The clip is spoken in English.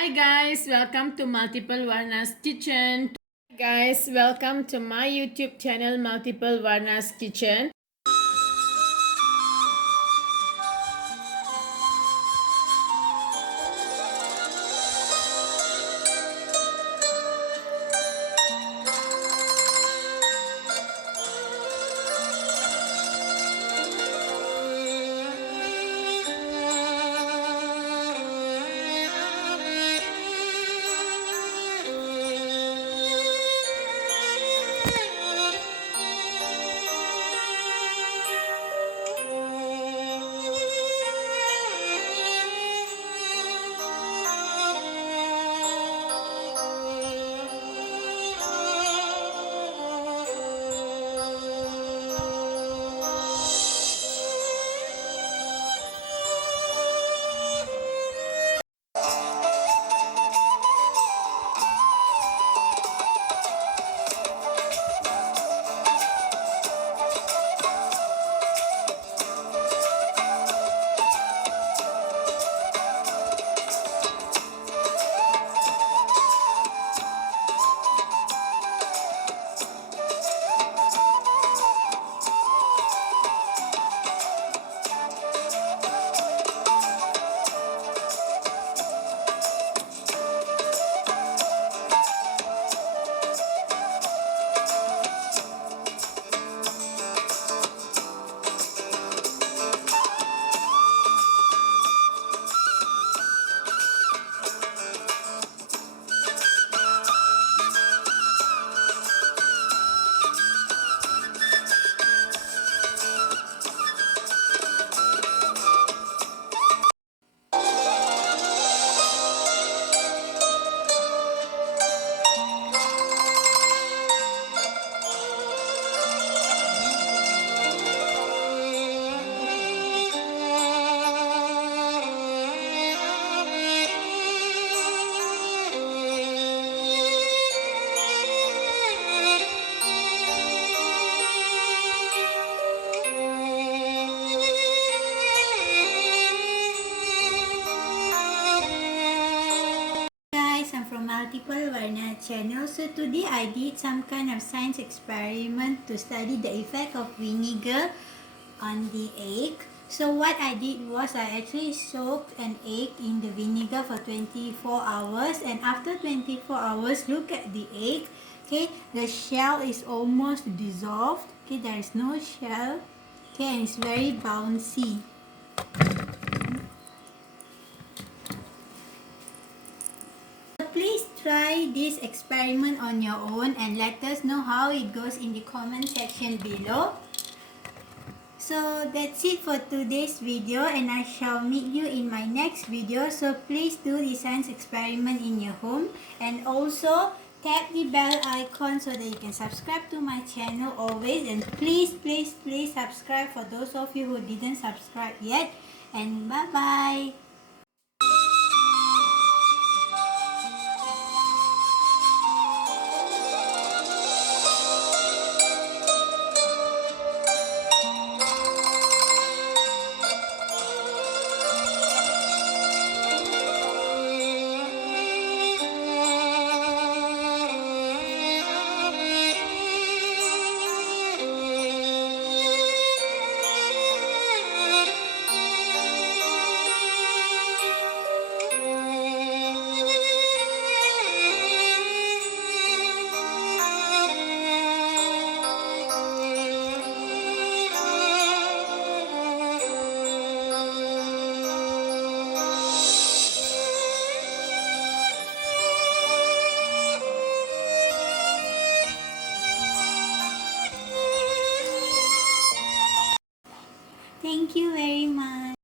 Hi guys, welcome to Multiple Varnas Kitchen. Hi guys, welcome to my YouTube channel Multiple Varnas Kitchen. Guys, I'm from Multiple Varna channel. So today I did some kind of science experiment to study the effect of vinegar on the egg. So what I did was I actually soaked an egg in the vinegar for 24 hours, and after 24 hours look at the egg. Okay, the shell is almost dissolved. Okay, there is no shell. Okay, and it's very bouncy. Please try this experiment on your own and let us know how it goes in the comment section below. So that's it for today's video, and I shall meet you in my next video. So please do the science experiment in your home, and also tap the bell icon so that you can subscribe to my channel always. And please subscribe for those of you who didn't subscribe yet. And bye bye. Thank you very much.